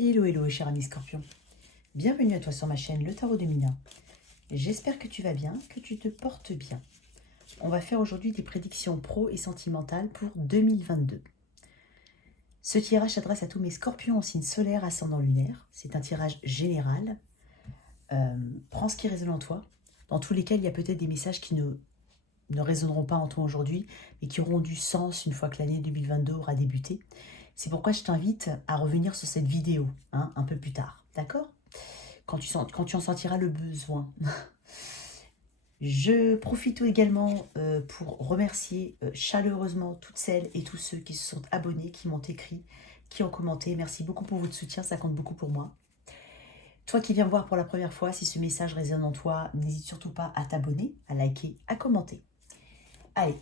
Hello, hello, cher ami Scorpion. Bienvenue à toi sur ma chaîne, le Tarot de Mina. J'espère que tu vas bien, que tu te portes bien. On va faire aujourd'hui des prédictions pro et sentimentales pour 2022. Ce tirage s'adresse à tous mes Scorpions en signe solaire, ascendant lunaire. C'est un tirage général. Prends ce qui résonne en toi. Dans tous les cas, il y a peut-être des messages qui ne résonneront pas en toi aujourd'hui, mais qui auront du sens une fois que l'année 2022 aura débuté. C'est pourquoi je t'invite à revenir sur cette vidéo un peu plus tard, d'accord ? Quand tu en sentiras le besoin. Je profite également pour remercier chaleureusement toutes celles et tous ceux qui se sont abonnés, qui m'ont écrit, qui ont commenté. Merci beaucoup pour votre soutien, ça compte beaucoup pour moi. Toi qui viens me voir pour la première fois, si ce message résonne en toi, n'hésite surtout pas à t'abonner, à liker, à commenter. Allez,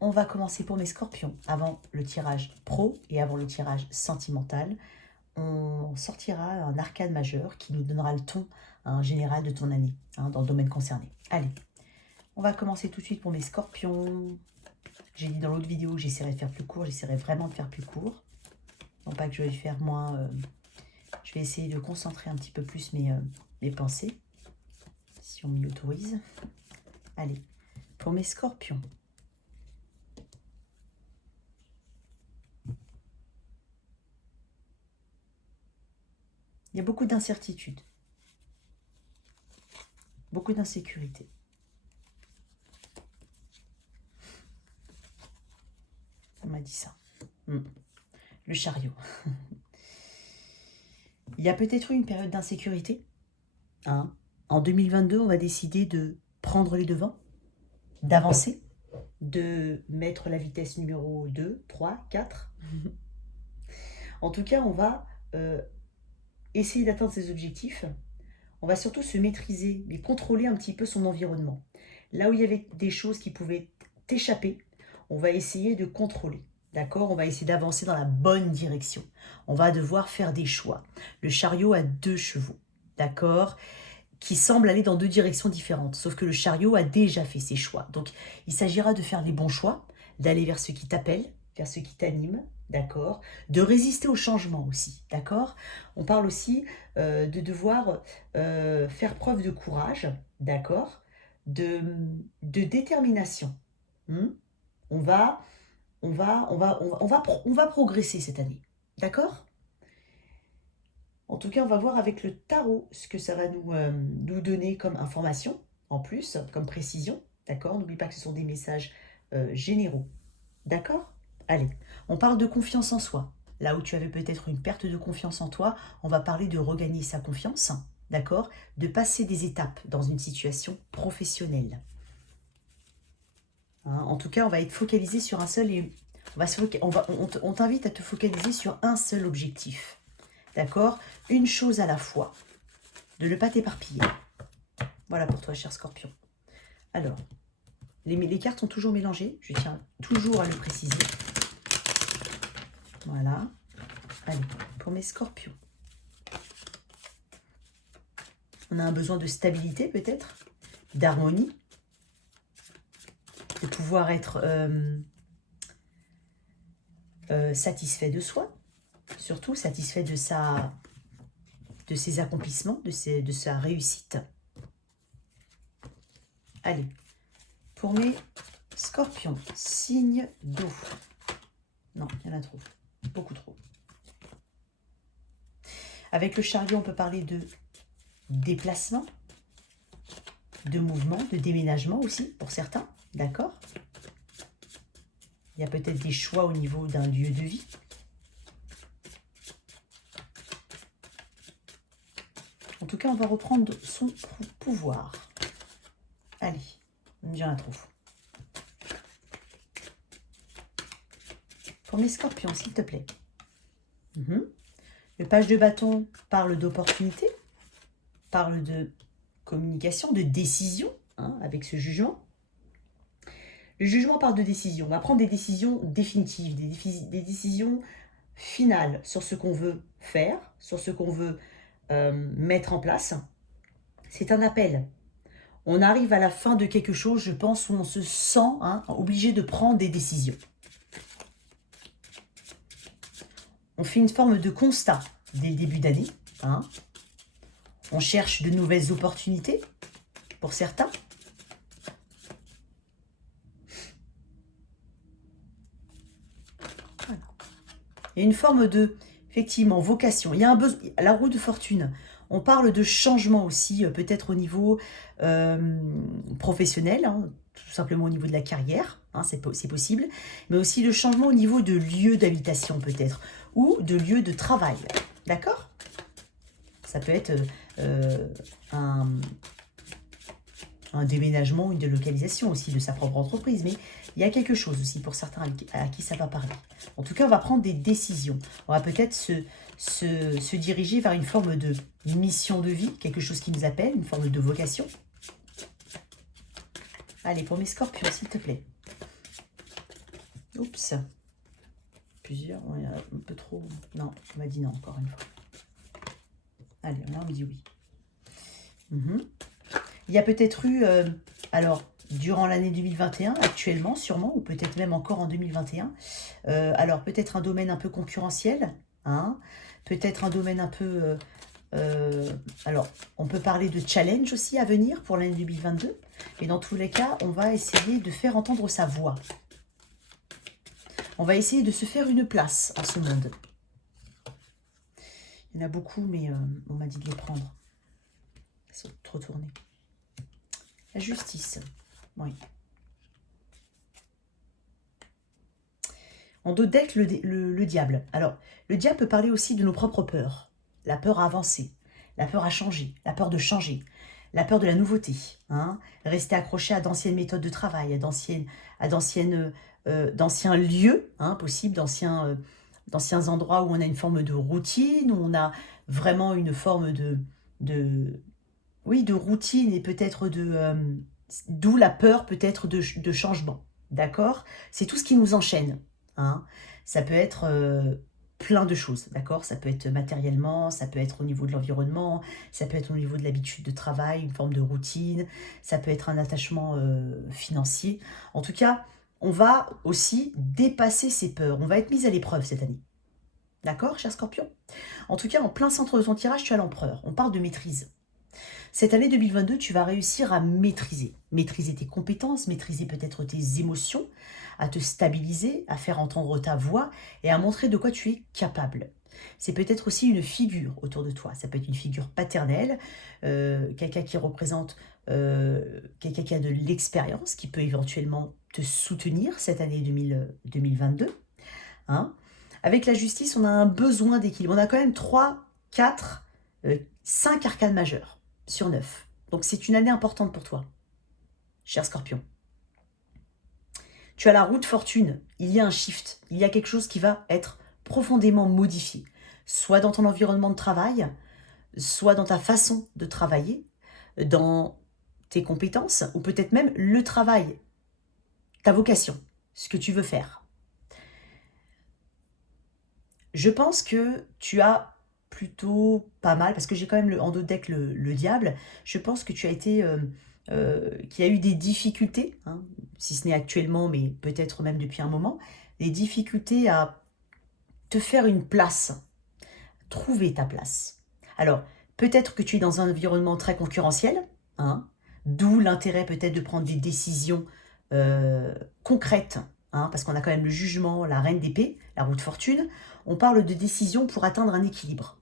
on va commencer pour mes Scorpions. Avant le tirage pro et avant le tirage sentimental, on sortira un arcane majeur qui nous donnera le ton général de ton année, dans le domaine concerné. Allez, on va commencer tout de suite pour mes Scorpions. J'ai dit dans l'autre vidéo que j'essaierai de faire plus court, j'essaierai vraiment de faire plus court. Non pas que je vais faire moins... je vais essayer de concentrer un petit peu plus mes pensées, si on m'y autorise. Allez, pour mes Scorpions. Il y a beaucoup d'incertitudes, beaucoup d'insécurité. On m'a dit ça. Le chariot. Il y a peut-être eu une période d'insécurité. En 2022, on va décider de prendre les devants, d'avancer, de mettre la vitesse numéro 2, 3, 4. En tout cas, on va essayer d'atteindre ses objectifs. On va surtout se maîtriser, mais contrôler un petit peu son environnement. Là où il y avait des choses qui pouvaient t'échapper, on va essayer de contrôler. D'accord ? On va essayer d'avancer dans la bonne direction. On va devoir faire des choix. Le chariot a 2 chevaux, d'accord ? Qui semblent aller dans 2 directions différentes. Sauf que le chariot a déjà fait ses choix. Donc, il s'agira de faire les bons choix, d'aller vers ce qui t'appelle, vers ce qui t'anime, d'accord ? De résister au changement aussi, d'accord ? On parle aussi de devoir faire preuve de courage, d'accord ? De détermination. On va progresser cette année, d'accord ? En tout cas, on va voir avec le tarot ce que ça va nous donner comme information, en plus, comme précision, d'accord ? N'oublie pas que ce sont des messages généraux, d'accord ? Allez, on parle de confiance en soi. Là où tu avais peut-être une perte de confiance en toi, on va parler de regagner sa confiance, d'accord ? De passer des étapes dans une situation professionnelle. En tout cas, on va être focalisé sur un seul et on t'invite à te focaliser sur un seul objectif. D'accord ? Une chose à la fois. De ne pas t'éparpiller. Voilà pour toi, cher Scorpion. Alors, les cartes sont toujours mélangées. Je tiens toujours à le préciser. Voilà. Allez, pour mes Scorpions. On a un besoin de stabilité peut-être, d'harmonie, de pouvoir être satisfait de soi, surtout satisfait de ses accomplissements, de sa réussite. Allez, pour mes Scorpions, signe d'eau. Non, il y en a trop, beaucoup trop. Avec le chariot, on peut parler de déplacement, de mouvement, de déménagement aussi, pour certains, d'accord ? Il y a peut-être des choix au niveau d'un lieu de vie. En tout cas, on va reprendre son pouvoir. Allez, j'en ai trop. Pour mes Scorpions, s'il te plaît. Le page de bâton parle d'opportunité, parle de communication, de décision, avec ce jugement. Le jugement parle de décision. On va prendre des décisions définitives, des décisions finales sur ce qu'on veut faire, sur ce qu'on veut mettre en place. C'est un appel. On arrive à la fin de quelque chose, je pense, où on se sent obligé de prendre des décisions. On fait une forme de constat. dès le début d'année. Hein. On cherche de nouvelles opportunités pour certains. Voilà. Il y a une forme de, effectivement, vocation. Il y a un besoin, la roue de fortune. On parle de changement aussi, peut-être au niveau professionnel, hein, tout simplement au niveau de la carrière, hein, c'est possible, mais aussi le changement au niveau de lieu d'habitation peut-être, ou de lieu de travail, d'accord? Ça peut être un déménagement, une délocalisation aussi de sa propre entreprise, mais il y a quelque chose aussi pour certains à qui ça va parler. En tout cas, on va prendre des décisions. On va peut-être se diriger vers une forme de mission de vie, quelque chose qui nous appelle, une forme de vocation. Allez, pour mes scorpions, s'il te plaît. Oups. Plusieurs, ouais, un peu trop. Non, on m'a dit non, encore une fois. Allez, là, on me dit oui. Il y a peut-être eu, alors, durant l'année 2021, actuellement, sûrement, ou peut-être même encore en 2021, alors peut-être un domaine un peu concurrentiel, hein, peut-être un domaine un peu... alors, on peut parler de challenge aussi à venir pour l'année 2022, et dans tous les cas, on va essayer de faire entendre sa voix. On va essayer de se faire une place en ce monde. Il y en a beaucoup, mais on m'a dit de les prendre. Ils sont trop tournés. La justice, oui. En dos de deck, le diable. Alors, le diable peut parler aussi de nos propres peurs. La peur à avancer, la peur à changer, la peur de changer, la peur de la nouveauté. Hein, rester accroché à d'anciennes méthodes de travail, à d'anciens lieux, hein, possible, d'anciens endroits où on a une forme de routine, où on a vraiment une forme oui, de routine et peut-être d'où la peur peut-être de changement. D'accord? C'est tout ce qui nous enchaîne. Hein. Ça peut être plein de choses, d'accord? Ça peut être matériellement, ça peut être au niveau de l'environnement, ça peut être au niveau de l'habitude de travail, une forme de routine, ça peut être un attachement financier. En tout cas, on va aussi dépasser ces peurs. On va être mis à l'épreuve cette année. D'accord, cher Scorpion? En tout cas, en plein centre de ton tirage, tu as l'empereur. On parle de maîtrise. Cette année 2022, tu vas réussir à maîtriser. Maîtriser tes compétences, maîtriser peut-être tes émotions, à te stabiliser, à faire entendre ta voix et à montrer de quoi tu es capable. C'est peut-être aussi une figure autour de toi. Ça peut être une figure paternelle, quelqu'un qui représente quelqu'un qui a de l'expérience, qui peut éventuellement te soutenir cette année 2022. Hein. Avec la justice, on a un besoin d'équilibre. On a quand même 3, 4, 5 arcanes majeures sur 9. Donc c'est une année importante pour toi, cher Scorpion. Tu as la roue de fortune, il y a un shift, il y a quelque chose qui va être profondément modifié, soit dans ton environnement de travail, soit dans ta façon de travailler, dans tes compétences, ou peut-être même le travail, ta vocation, ce que tu veux faire. Je pense que tu as plutôt pas mal, parce que j'ai quand même en dos de deck le diable, je pense que tu as été... qu'il y a eu des difficultés, hein, si ce n'est actuellement, mais peut-être même depuis un moment, des difficultés à te faire une place, trouver ta place. Alors, peut-être que tu es dans un environnement très concurrentiel, hein, d'où l'intérêt peut-être de prendre des décisions concrètes, hein, parce qu'on a quand même le jugement, la reine d'épée, la roue de fortune, on parle de décisions pour atteindre un équilibre.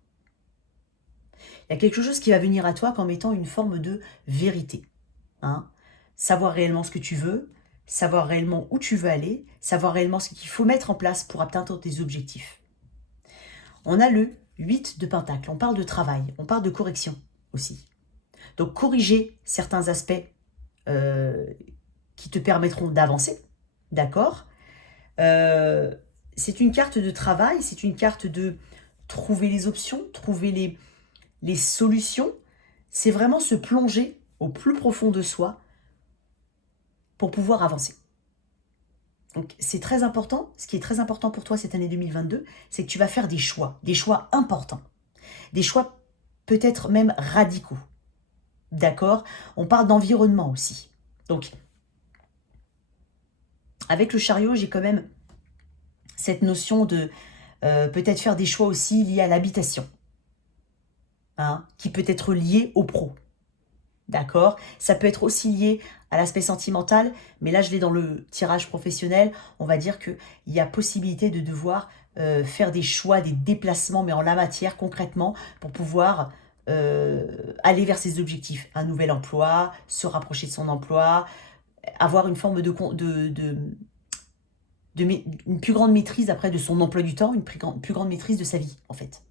Il y a quelque chose qui va venir à toi comme étant une forme de vérité. Hein, savoir réellement ce que tu veux, savoir réellement où tu veux aller, savoir réellement ce qu'il faut mettre en place pour atteindre tes objectifs. On a le 8 de Pentacle, on parle de travail, on parle de correction aussi. Donc corriger certains aspects qui te permettront d'avancer, d'accord? C'est une carte de travail, c'est une carte de trouver les options, trouver les solutions. C'est vraiment se plonger au plus profond de soi pour pouvoir avancer. Donc c'est très important, ce qui est très important pour toi cette année 2022, c'est que tu vas faire des choix importants, des choix peut-être même radicaux. D'accord? On parle d'environnement aussi. Donc, avec le chariot, j'ai quand même cette notion de Peut-être faire des choix aussi liés à l'habitation, hein, qui peut être lié au pro. D'accord? Ça peut être aussi lié à l'aspect sentimental, mais là, je l'ai dans le tirage professionnel. On va dire qu'il y a possibilité de devoir faire des choix, des déplacements, mais en la matière, concrètement, pour pouvoir aller vers ses objectifs. Un nouvel emploi, se rapprocher de son emploi, avoir une forme une plus grande maîtrise après de son emploi du temps, une plus grande maîtrise de sa vie, en fait.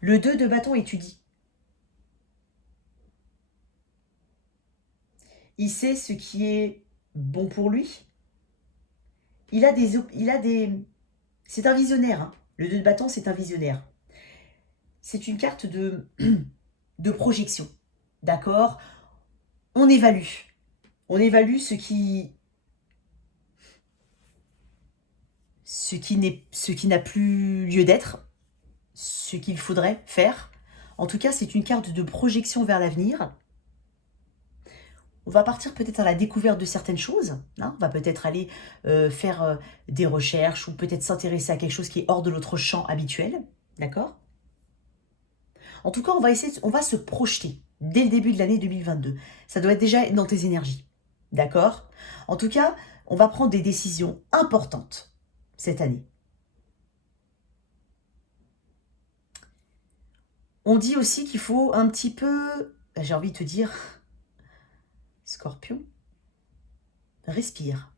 Le 2 de bâton étudie. Il sait ce qui est bon pour lui. C'est un visionnaire, hein. Le 2 de bâton, c'est un visionnaire. C'est une carte de projection. D'accord? On évalue. On évalue ce qui n'a plus lieu d'être, ce qu'il faudrait faire. En tout cas, c'est une carte de projection vers l'avenir. On va partir peut-être à la découverte de certaines choses, hein. On va peut-être aller faire des recherches ou peut-être s'intéresser à quelque chose qui est hors de notre champ habituel. D'accord? En tout cas, on va se projeter dès le début de l'année 2022. Ça doit être déjà dans tes énergies. D'accord? En tout cas, on va prendre des décisions importantes cette année. On dit aussi qu'il faut un petit peu, j'ai envie de te dire, Scorpion, respire.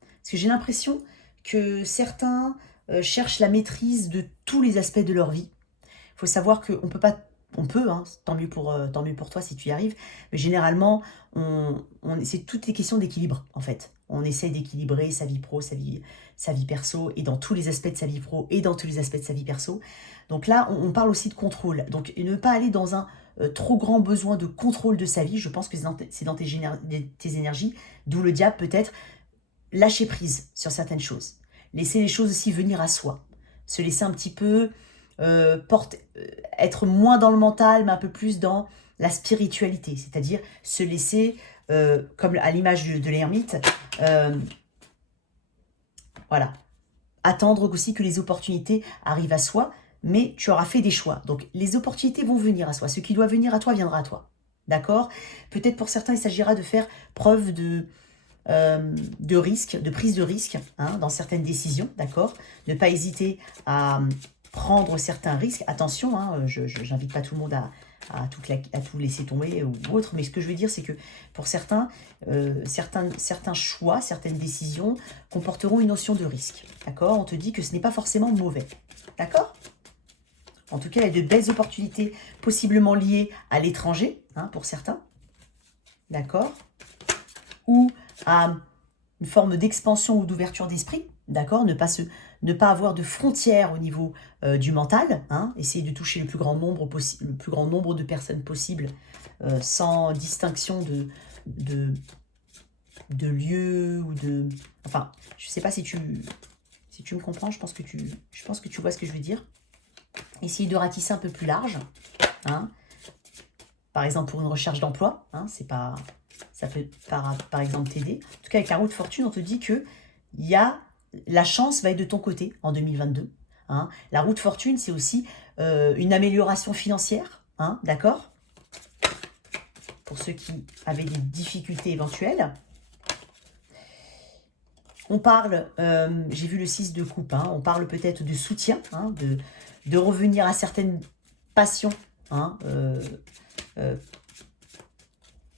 Parce que j'ai l'impression que certains cherchent la maîtrise de tous les aspects de leur vie. Il faut savoir qu'on peut pas, on peut, hein, tant mieux pour toi si tu y arrives, mais généralement, c'est toutes les questions d'équilibre, en fait. On essaie d'équilibrer sa vie pro, sa vie perso, et dans tous les aspects de sa vie pro, et dans tous les aspects de sa vie perso. Donc là, on parle aussi de contrôle. Donc ne pas aller dans un trop grand besoin de contrôle de sa vie, je pense que c'est dans tes énergies, d'où le diable peut-être, lâcher prise sur certaines choses. Laisser les choses aussi venir à soi. Se laisser un petit peu être moins dans le mental, mais un peu plus dans la spiritualité. C'est-à-dire se laisser, comme à l'image de l'ermite, voilà, attendre aussi que les opportunités arrivent à soi, mais tu auras fait des choix. Donc les opportunités vont venir à soi. Ce qui doit venir à toi viendra à toi. D'accord? Peut-être pour certains, il s'agira de faire preuve de risque, de prise de risque, hein, dans certaines décisions, d'accord? Ne pas hésiter à prendre certains risques. Attention, hein, je n'invite pas tout le monde à tout laisser tomber ou autre, mais ce que je veux dire, c'est que pour certains, certains choix, certaines décisions comporteront une notion de risque, d'accord? On te dit que ce n'est pas forcément mauvais, d'accord? En tout cas, il y a de belles opportunités possiblement liées à l'étranger, hein, pour certains, d'accord? Ou à une forme d'expansion ou d'ouverture d'esprit, d'accord? Ne pas avoir de frontières au niveau du mental, hein? Essayer de toucher le plus grand nombre de personnes possible, sans distinction de lieu ou de... Enfin, je ne sais pas si tu me comprends, je pense que tu vois ce que je veux dire. Essayer de ratisser un peu plus large, hein? Par exemple, pour une recherche d'emploi, hein, ça peut par exemple t'aider. En tout cas, avec la roue de fortune, on te dit que la chance va être de ton côté en 2022. Hein. La roue de fortune, c'est aussi une amélioration financière, hein, d'accord? Pour ceux qui avaient des difficultés éventuelles. On parle, j'ai vu le 6 de coupe, hein, on parle peut-être de soutien, hein, de revenir à certaines passions, hein,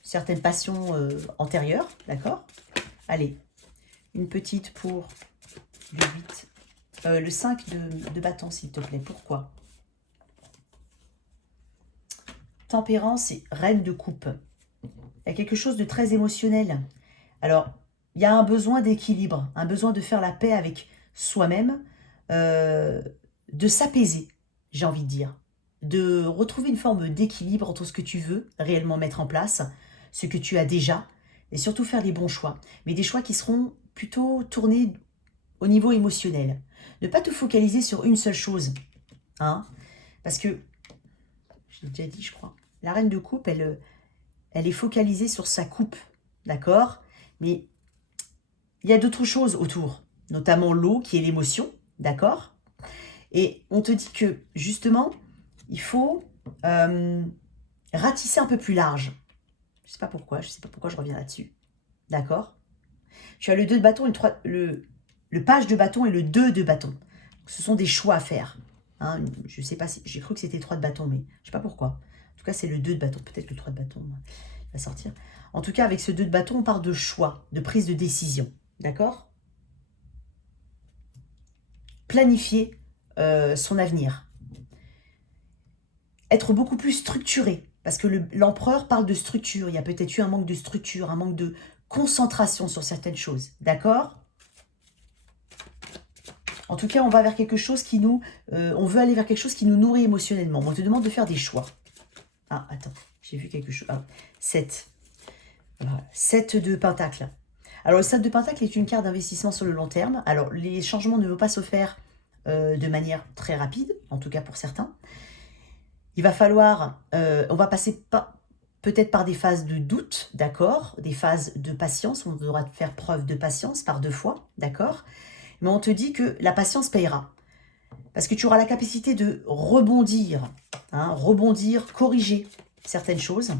certaines passions antérieures, d'accord? Allez, une petite pour le 8. Le 5 de bâton, s'il te plaît. Pourquoi? Tempérance et reine de coupe. Il y a quelque chose de très émotionnel. Alors, il y a un besoin d'équilibre, un besoin de faire la paix avec soi-même, de s'apaiser, j'ai envie de dire. De retrouver une forme d'équilibre entre ce que tu veux réellement mettre en place, ce que tu as déjà, et surtout faire les bons choix. Mais des choix qui seront plutôt tournés au niveau émotionnel. Ne pas te focaliser sur une seule chose, hein, parce que, je l'ai déjà dit, je crois, la reine de coupe, elle est focalisée sur sa coupe, d'accord? Mais il y a d'autres choses autour, notamment l'eau qui est l'émotion, d'accord? Et on te dit que, justement, il faut ratisser un peu plus large. Je ne sais pas pourquoi, je ne sais pas pourquoi je reviens là-dessus. D'accord? Tu as le 2 de bâton, le page de bâton et le 2 de bâton. Ce sont des choix à faire. Hein, je ne sais pas si... J'ai cru que c'était 3 de bâton, mais je ne sais pas pourquoi. En tout cas, c'est le 2 de bâton. Peut-être le 3 de bâton va sortir. En tout cas, avec ce 2 de bâton, on parle de choix, de prise de décision. D'accord? Planifier son avenir. Être beaucoup plus structuré. Parce que l'empereur parle de structure. Il y a peut-être eu un manque de structure, un manque de concentration sur certaines choses. D'accord? En tout cas, on va vers quelque chose qui nous... on veut aller vers quelque chose qui nous nourrit émotionnellement. On te demande de faire des choix. Ah, attends, j'ai vu quelque chose. Ah, 7. Voilà. 7 de pentacle. Alors, le 7 de pentacle est une carte d'investissement sur le long terme. Alors, les changements ne vont pas se faire de manière très rapide, en tout cas pour certains. Il va falloir... on va passer peut-être par des phases de doute, d'accord? Des phases de patience. On devra faire preuve de patience par 2 fois, d'accord? Mais on te dit que la patience payera. Parce que tu auras la capacité de rebondir, hein, rebondir, corriger certaines choses.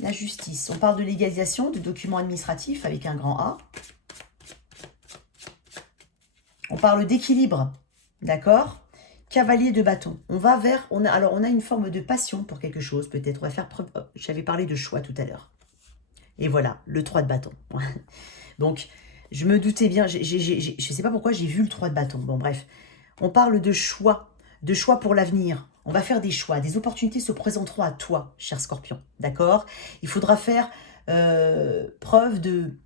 La justice. On parle de légalisation de documents administratifs avec un grand A. On parle d'équilibre, d'accord? Cavalier de bâton. On va vers... alors, on a une forme de passion pour quelque chose, peut-être. On va faire preuve... J'avais parlé de choix tout à l'heure. Et voilà, le 3 de bâton. Donc, je me doutais bien, je ne sais pas pourquoi j'ai vu le 3 de bâton. Bon, bref. On parle de choix pour l'avenir. On va faire des choix. Des opportunités se présenteront à toi, cher Scorpion. D'accord? Il faudra faire preuve de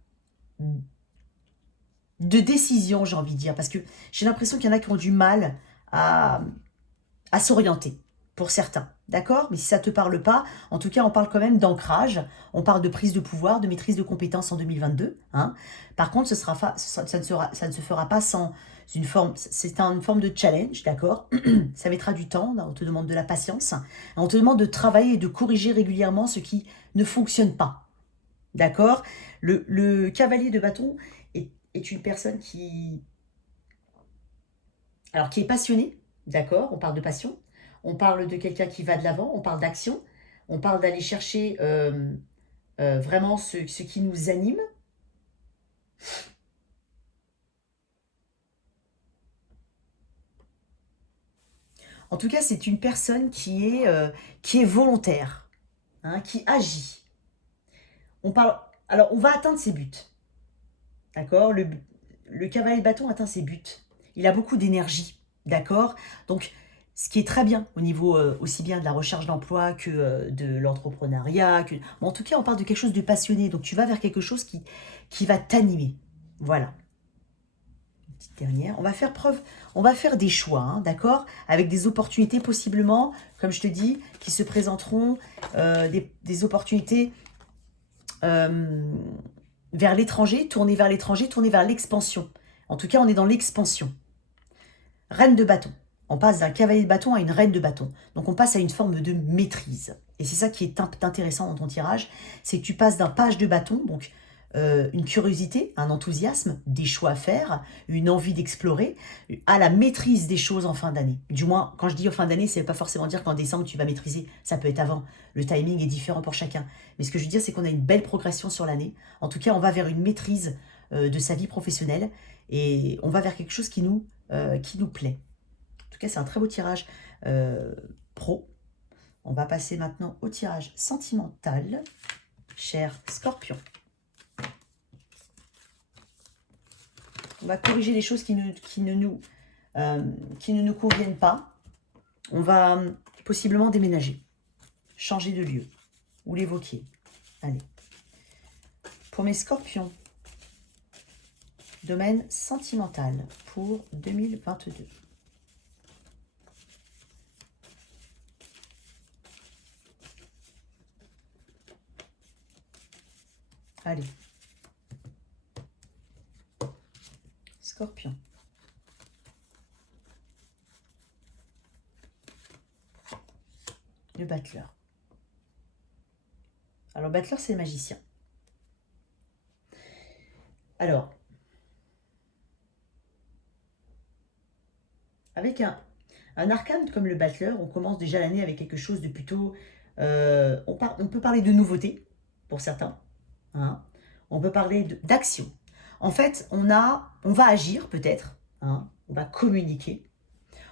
décision, j'ai envie de dire. Parce que j'ai l'impression qu'il y en a qui ont du mal à s'orienter, pour certains. D'accord? Mais si ça ne te parle pas, en tout cas, on parle quand même d'ancrage. On parle de prise de pouvoir, de maîtrise de compétences en 2022. Hein. Par contre, ça ne se fera pas sans une forme... C'est une forme de challenge, d'accord? Ça mettra du temps, on te demande de la patience. On te demande de travailler et de corriger régulièrement ce qui ne fonctionne pas. D'accord? Le cavalier de bâton est une personne qui... Alors, qui est passionnée, d'accord? On parle de passion. On parle de quelqu'un qui va de l'avant, on parle d'action, on parle d'aller chercher vraiment ce qui nous anime. En tout cas, c'est une personne qui est volontaire, hein, qui agit. Alors, on va atteindre ses buts, d'accord? Le cavalier de bâton atteint ses buts. Il a beaucoup d'énergie, d'accord? Donc, ce qui est très bien au niveau aussi bien de la recherche d'emploi que de l'entrepreneuriat. Bon, en tout cas, on parle de quelque chose de passionné. Donc, tu vas vers quelque chose qui va t'animer. Voilà. Une petite dernière. On va faire des choix, hein, d'accord? Avec des opportunités possiblement, comme je te dis, qui se présenteront, des opportunités vers l'étranger, tourner vers l'étranger, tourner vers l'expansion. En tout cas, on est dans l'expansion. Reine de bâton. On passe d'un cavalier de bâton à une reine de bâton. Donc on passe à une forme de maîtrise. Et c'est ça qui est intéressant dans ton tirage, c'est que tu passes d'un page de bâton, donc une curiosité, un enthousiasme, des choix à faire, une envie d'explorer, à la maîtrise des choses en fin d'année. Du moins, quand je dis en fin d'année, ça ne veut pas forcément dire qu'en décembre tu vas maîtriser, ça peut être avant. Le timing est différent pour chacun. Mais ce que je veux dire, c'est qu'on a une belle progression sur l'année. En tout cas, on va vers une maîtrise de sa vie professionnelle et on va vers quelque chose qui nous plaît. En tout cas, c'est un très beau tirage pro. On va passer maintenant au tirage sentimental, cher Scorpion. On va corriger les choses qui ne nous conviennent pas. On va possiblement déménager, changer de lieu ou l'évoquer. Allez. Pour mes Scorpions, domaine sentimental pour 2022. Allez. Scorpion. Le battleur. Alors, battleur, c'est le magicien. Alors, avec un arcane comme le Battleur, on commence déjà l'année avec quelque chose de plutôt... on peut parler de nouveauté, pour certains. Hein. On peut parler d'action. En fait, on va agir peut-être, hein, on va communiquer.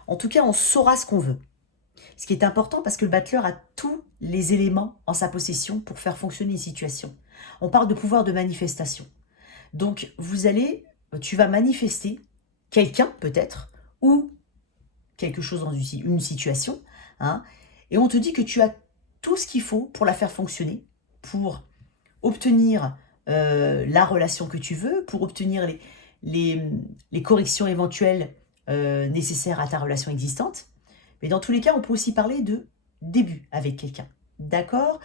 En tout cas, on saura ce qu'on veut. Ce qui est important parce que le battleur a tous les éléments en sa possession pour faire fonctionner une situation. On parle de pouvoir de manifestation. Donc, tu vas manifester quelqu'un peut-être, ou quelque chose dans une situation, hein, et on te dit que tu as tout ce qu'il faut pour la faire fonctionner, pour obtenir la relation que tu veux, pour obtenir les corrections éventuelles nécessaires à ta relation existante. Mais dans tous les cas, on peut aussi parler de début avec quelqu'un. D'accord.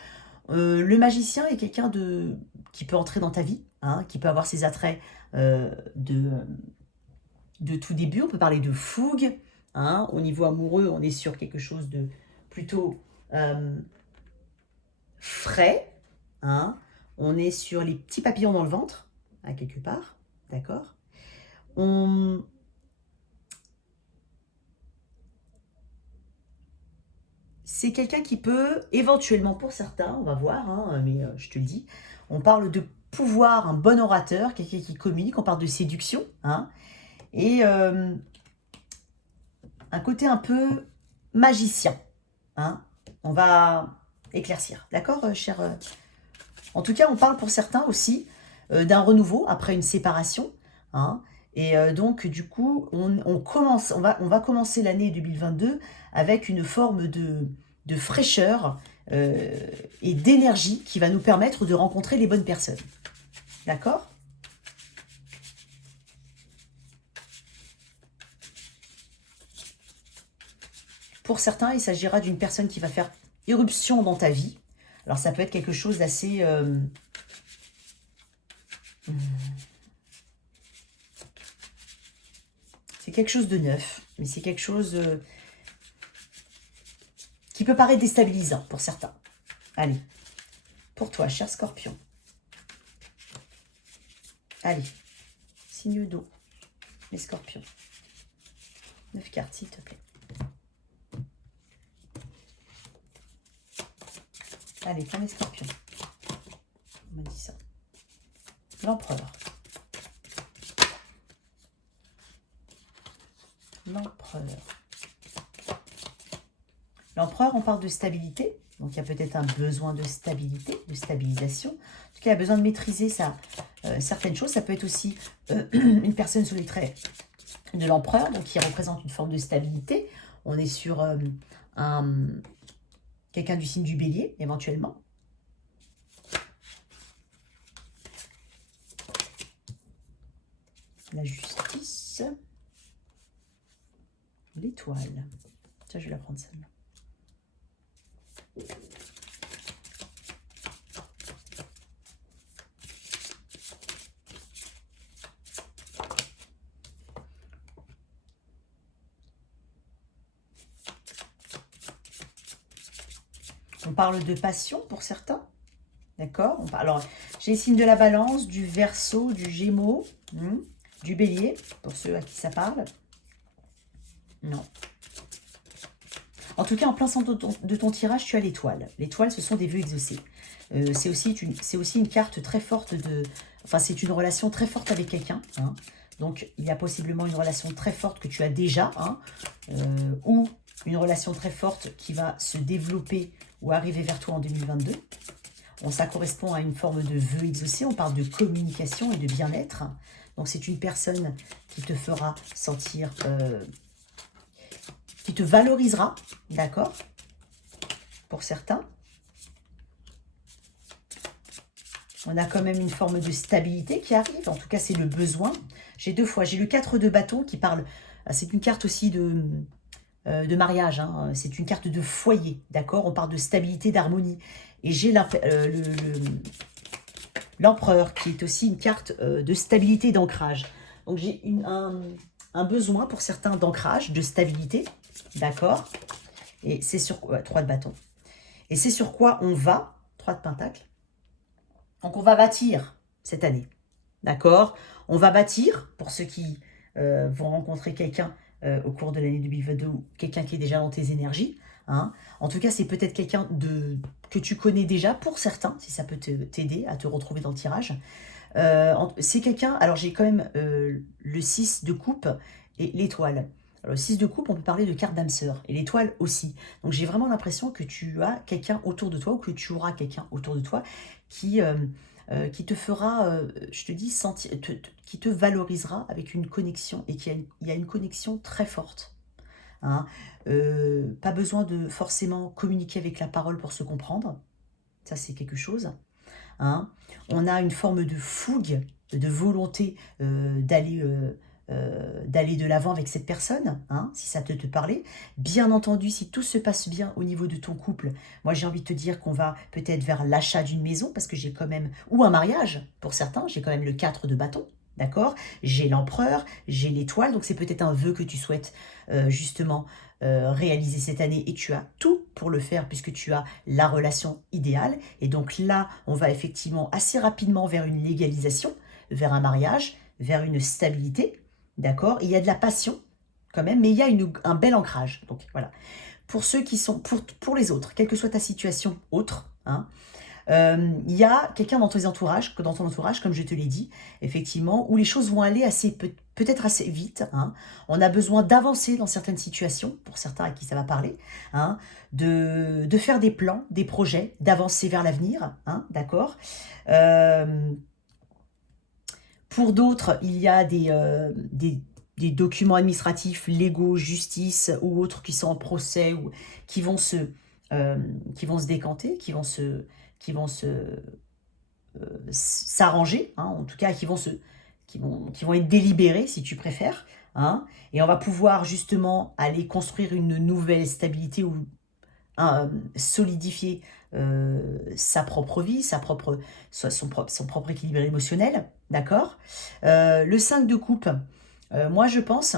Le magicien est quelqu'un qui peut entrer dans ta vie, hein, qui peut avoir ses attraits de tout début. On peut parler de fougue. Hein. Au niveau amoureux, on est sur quelque chose de plutôt frais. Hein. On est sur les petits papillons dans le ventre, à quelque part. D'accord. C'est quelqu'un qui peut, éventuellement pour certains, on va voir, hein, mais je te le dis, on parle de pouvoir, un bon orateur, quelqu'un qui communique, on parle de séduction, hein, et un côté un peu magicien. Hein, on va éclaircir, d'accord, cher En tout cas, on parle pour certains aussi d'un renouveau après une séparation, hein, et donc, du coup, on va commencer l'année 2022 avec une forme de fraîcheur et d'énergie qui va nous permettre de rencontrer les bonnes personnes. D'accord? Pour certains, il s'agira d'une personne qui va faire irruption dans ta vie. Alors, ça peut être quelque chose d'assez... c'est quelque chose de neuf, mais c'est quelque chose qui peut paraître déstabilisant pour certains. Allez, pour toi, cher Scorpion. Allez, signe d'eau, les Scorpions. 9 cartes, s'il te plaît. Allez, pour les Scorpions. On m'a dit ça. L'Empereur. L'Empereur, on parle de stabilité. Donc, il y a peut-être un besoin de stabilité, de stabilisation. En tout cas, il a besoin de maîtriser certaines choses. Ça peut être aussi une personne sous les traits de l'Empereur, donc qui représente une forme de stabilité. On est sur quelqu'un du signe du Bélier, éventuellement. La justice. L'étoile. Ça, je vais la prendre celle-là. On parle de passion pour certains. D'accord. Alors, j'ai les signes de la Balance, du Verseau, du Gémeaux, du Bélier, pour ceux à qui ça parle. Non. En tout cas, en plein centre de ton tirage, tu as l'étoile. L'étoile, ce sont des vœux exaucés. C'est aussi une carte très forte de... Enfin, c'est une relation très forte avec quelqu'un. Hein. Donc, il y a possiblement une relation très forte que tu as déjà, hein, ou une relation très forte qui va se développer ou arriver vers toi en 2022. Bon, ça correspond à une forme de vœu exaucé. On parle de communication et de bien-être. Donc, c'est une personne qui te fera sentir... qui te valorisera, d'accord, pour certains. On a quand même une forme de stabilité qui arrive. En tout cas, c'est le besoin. J'ai deux fois. J'ai le 4 de bâton qui parle... C'est une carte aussi de mariage. Hein. C'est une carte de foyer, d'accord. On parle de stabilité, d'harmonie. Et j'ai l'empereur qui est aussi une carte de stabilité, d'ancrage. Donc, j'ai un besoin pour certains d'ancrage, de stabilité. D'accord. Et c'est sur quoi 3 de bâton. Et c'est sur quoi on va 3 de pentacle. Donc on va bâtir cette année. d'accord? On va bâtir, pour ceux qui vont rencontrer quelqu'un au cours de l'année 2022, ou quelqu'un qui est déjà dans tes énergies, hein. En tout cas, c'est peut-être quelqu'un que tu connais déjà, pour certains, si ça peut t'aider à te retrouver dans le tirage. C'est quelqu'un, alors j'ai quand même le 6 de coupe et l'étoile. Alors, le 6 de coupe, on peut parler de carte d'âme sœur, et l'étoile aussi. Donc j'ai vraiment l'impression que tu as quelqu'un autour de toi, ou que tu auras quelqu'un autour de toi qui te fera, je te dis, qui te valorisera avec une connexion, et il y a une connexion très forte, hein. Pas besoin de forcément communiquer avec la parole pour se comprendre, ça c'est quelque chose, hein. On a une forme de fougue, de volonté d'aller de l'avant avec cette personne, hein, si ça te parlait. Bien entendu, si tout se passe bien au niveau de ton couple, moi j'ai envie de te dire qu'on va peut-être vers l'achat d'une maison, parce que j'ai quand même, ou un mariage pour certains, j'ai quand même le 4 de bâton, d'accord? J'ai l'empereur, j'ai l'étoile, donc c'est peut-être un vœu que tu souhaites justement réaliser cette année, et tu as tout pour le faire, puisque tu as la relation idéale. Et donc là, on va effectivement assez rapidement vers une légalisation, vers un mariage, vers une stabilité, d'accord? Il y a de la passion quand même, mais il y a un bel ancrage. Donc voilà. Pour ceux qui sont, pour les autres, quelle que soit ta situation autre, hein, il y a quelqu'un dans ton entourage, comme je te l'ai dit, effectivement, où les choses vont aller peut-être assez vite, hein. On a besoin d'avancer dans certaines situations, pour certains à qui ça va parler, hein, de faire des plans, des projets, d'avancer vers l'avenir, hein, d'accord? Pour d'autres, il y a des documents administratifs, légaux, justice ou autres qui sont en procès, ou qui vont se décanter, qui vont s'arranger, hein, en tout cas qui vont être délibérés, si tu préfères, hein, et on va pouvoir justement aller construire une nouvelle stabilité, ou solidifier sa propre vie, son propre équilibre émotionnel, d'accord? Le 5 de coupe, moi je pense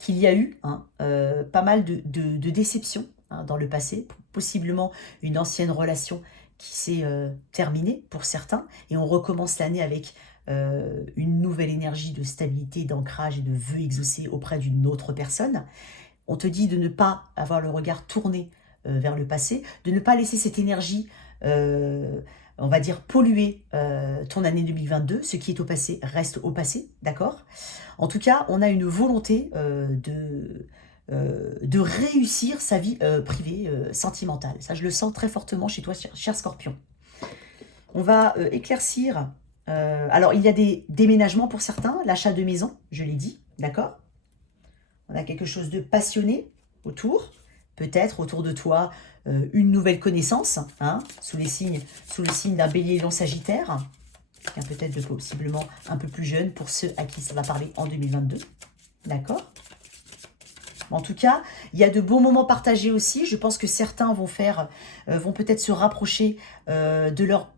qu'il y a eu, hein, pas mal de déceptions, hein, dans le passé, possiblement une ancienne relation qui s'est terminée pour certains, et on recommence l'année avec une nouvelle énergie de stabilité, d'ancrage et de vœux exaucés auprès d'une autre personne. On te dit de ne pas avoir le regard tourné vers le passé, de ne pas laisser cette énergie, on va dire, polluer ton année 2022. Ce qui est au passé reste au passé, d'accord? En tout cas, on a une volonté de réussir sa vie privée, sentimentale. Ça, je le sens très fortement chez toi, cher Scorpion. On va éclaircir. Alors, il y a des déménagements pour certains, l'achat de maison, je l'ai dit, d'accord? On a quelque chose de passionné autour, peut-être autour de toi, une nouvelle connaissance, hein, sous le signe d'un bélier, lion, sagittaire, peut-être possiblement un peu plus jeune pour ceux à qui ça va parler en 2022, d'accord? En tout cas, il y a de beaux moments partagés aussi. Je pense que certains vont peut-être se rapprocher de leurs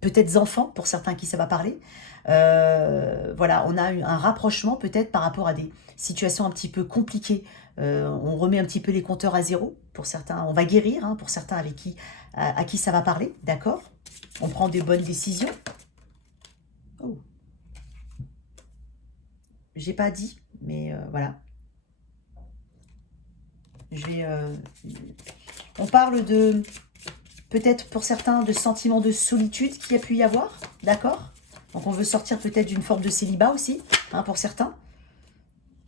peut-être enfants, pour certains à qui ça va parler. Voilà, on a un rapprochement peut-être par rapport à des situations un petit peu compliquées. On remet un petit peu les compteurs à zéro pour certains. On va guérir, hein, pour certains à qui ça va parler, d'accord? On prend des bonnes décisions. Oh. J'ai pas dit, mais voilà. On parle de, peut-être pour certains, de sentiments de solitude qu'il y a pu y avoir, d'accord? Donc on veut sortir peut-être d'une forme de célibat aussi, hein, pour certains.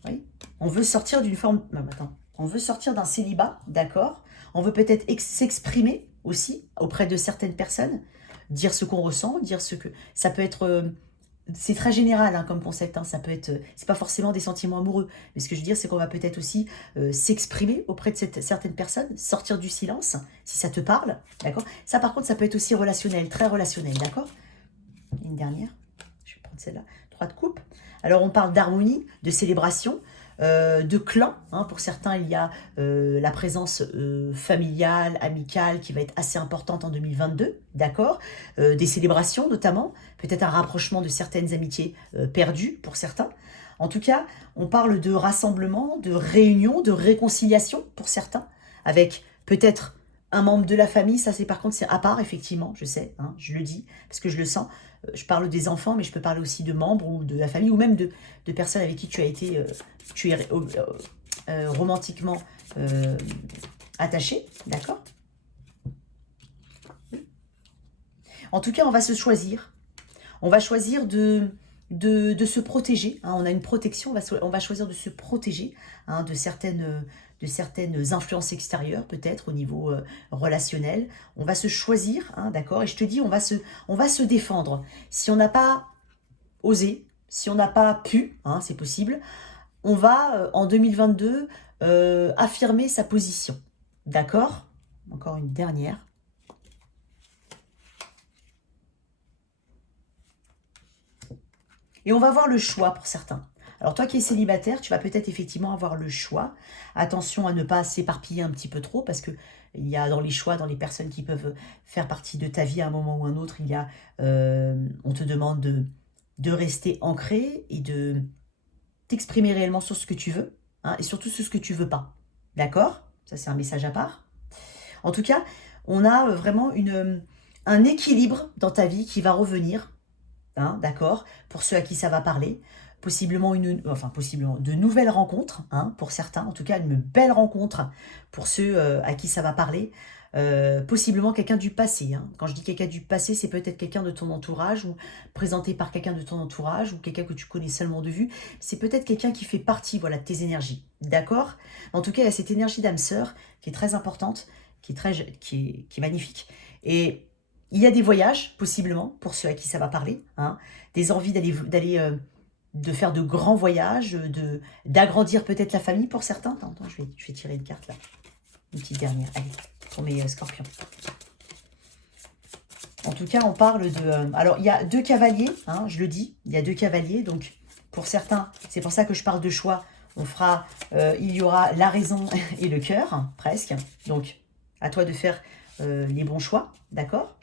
Oui. On veut sortir d'une forme... Non, attends. On veut sortir d'un célibat, d'accord? On veut peut-être s'exprimer aussi auprès de certaines personnes, dire ce qu'on ressent, dire ce que... Ça peut être... c'est très général, hein, comme concept, hein, ça peut être... c'est pas forcément des sentiments amoureux, mais ce que je veux dire, c'est qu'on va peut-être aussi s'exprimer auprès de certaines personnes, sortir du silence, si ça te parle, d'accord? Ça, par contre, ça peut être aussi relationnel, très relationnel, d'accord? Une dernière, je vais prendre celle-là, 3 de coupe. Alors, on parle d'harmonie, de célébration, de clan, hein. Pour certains, il y a la présence familiale, amicale, qui va être assez importante en 2022, d'accord? Des célébrations notamment, peut-être un rapprochement de certaines amitiés perdues pour certains. En tout cas, on parle de rassemblement, de réunion, de réconciliation pour certains, avec peut-être un membre de la famille. Ça, c'est par contre, c'est à part, effectivement, je sais, hein, je le dis, parce que je le sens. je parle des enfants, mais je peux parler aussi de membres ou de la famille, ou même de personnes avec qui tu as été, tu es romantiquement attaché, d'accord? En tout cas, on va se choisir. On va choisir de se protéger. Hein. On a une protection, on va choisir de se protéger hein, de certaines influences extérieures, peut-être au niveau relationnel. On va se choisir, hein, d'accord? Et je te dis, on va se défendre. Si on n'a pas osé, si on n'a pas pu, hein, c'est possible, on va, en 2022, affirmer sa position. D'accord? Encore une dernière. Et on va avoir le choix pour certains. Alors toi qui es célibataire, tu vas peut-être effectivement avoir le choix. Attention à ne pas s'éparpiller un petit peu trop parce que il y a dans les choix, dans les personnes qui peuvent faire partie de ta vie à un moment ou un autre, il y a, on te demande de rester ancré et de t'exprimer réellement sur ce que tu veux hein, et surtout sur ce que tu veux pas. D'accord? Ça c'est un message à part. En tout cas, on a vraiment un équilibre dans ta vie qui va revenir. Hein, d'accord, pour ceux à qui ça va parler, possiblement de nouvelles rencontres, hein, pour certains, en tout cas une belle rencontre pour ceux à qui ça va parler, possiblement quelqu'un du passé. Hein. Quand je dis quelqu'un du passé, c'est peut-être quelqu'un de ton entourage ou présenté par quelqu'un de ton entourage ou quelqu'un que tu connais seulement de vue. C'est peut-être quelqu'un qui fait partie, voilà, de tes énergies, d'accord? En tout cas, il y a cette énergie d'âme sœur qui est très importante, qui est magnifique et il y a des voyages, possiblement, pour ceux à qui ça va parler, hein, des envies de faire de grands voyages, d'agrandir peut-être la famille pour certains. Attends, je vais tirer une carte là. Une petite dernière. Allez, pour mes scorpions. En tout cas, on parle de... alors, il y a 2 cavaliers, hein, je le dis, il y a 2 cavaliers. Donc, pour certains, c'est pour ça que je parle de choix. On fera, il y aura la raison et le cœur, hein, presque. Donc, à toi de faire les bons choix, d'accord?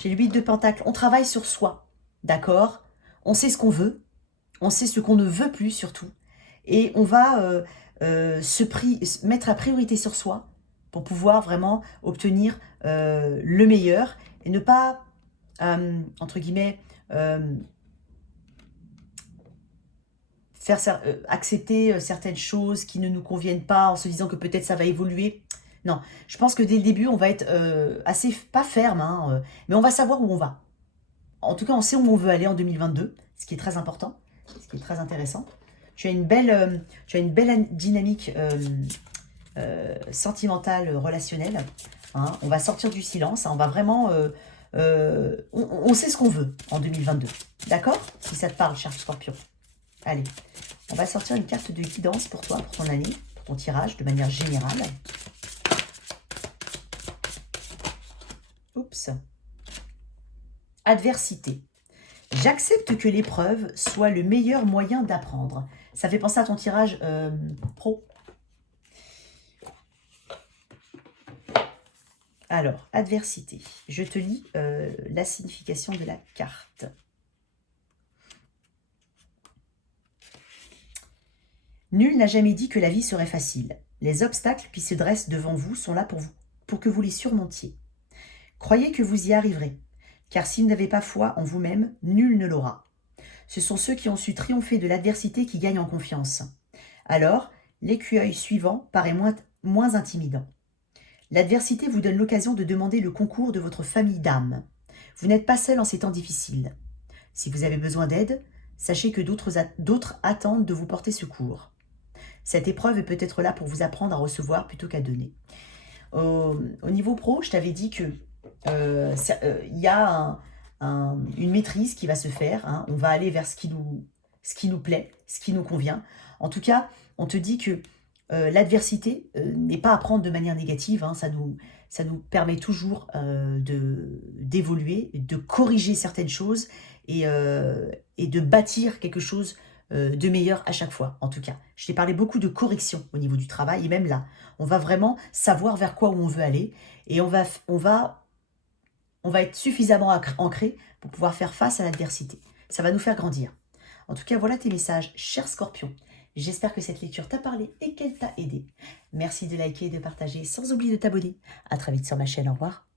J'ai le 8 de Pentacle. On travaille sur soi, d'accord? On sait ce qu'on veut, on sait ce qu'on ne veut plus surtout. Et on va mettre la priorité sur soi pour pouvoir vraiment obtenir le meilleur et ne pas, entre guillemets, accepter certaines choses qui ne nous conviennent pas en se disant que peut-être ça va évoluer. Non, je pense que dès le début, on va être assez, pas ferme, hein, mais on va savoir où on va. En tout cas, on sait où on veut aller en 2022, ce qui est très important, ce qui est très intéressant. Tu as une belle dynamique sentimentale, relationnelle. Hein. On va sortir du silence, hein, on va vraiment... on sait ce qu'on veut en 2022. D'accord? Si ça te parle, cher Scorpion. Allez, on va sortir une carte de guidance pour toi, pour ton année, pour ton tirage, de manière générale. Oups. Adversité. J'accepte que l'épreuve soit le meilleur moyen d'apprendre. Ça fait penser à ton tirage pro. Alors, adversité. Je te lis la signification de la carte. Nul n'a jamais dit que la vie serait facile. Les obstacles qui se dressent devant vous sont là pour vous, pour que vous les surmontiez. Croyez que vous y arriverez, car si vous n'avez pas foi en vous-même, nul ne l'aura. Ce sont ceux qui ont su triompher de l'adversité qui gagnent en confiance. Alors, l'écueil suivant paraît moins intimidant. L'adversité vous donne l'occasion de demander le concours de votre famille d'âme. Vous n'êtes pas seul en ces temps difficiles. Si vous avez besoin d'aide, sachez que d'autres attendent de vous porter secours. Cette épreuve est peut-être là pour vous apprendre à recevoir plutôt qu'à donner. Au niveau pro, je t'avais dit que y a une maîtrise qui va se faire. Hein. On va aller vers ce qui nous plaît, ce qui nous convient. En tout cas, on te dit que l'adversité n'est pas à prendre de manière négative. Hein. Ça nous permet toujours d'évoluer, de corriger certaines choses et de bâtir quelque chose de meilleur à chaque fois, en tout cas. Je t'ai parlé beaucoup de correction au niveau du travail, et même là, on va vraiment savoir vers quoi où on veut aller, et on va être suffisamment ancré pour pouvoir faire face à l'adversité. Ça va nous faire grandir. En tout cas, voilà tes messages, cher Scorpion. J'espère que cette lecture t'a parlé et qu'elle t'a aidé. Merci de liker et de partager, sans oublier de t'abonner. À très vite sur ma chaîne, au revoir.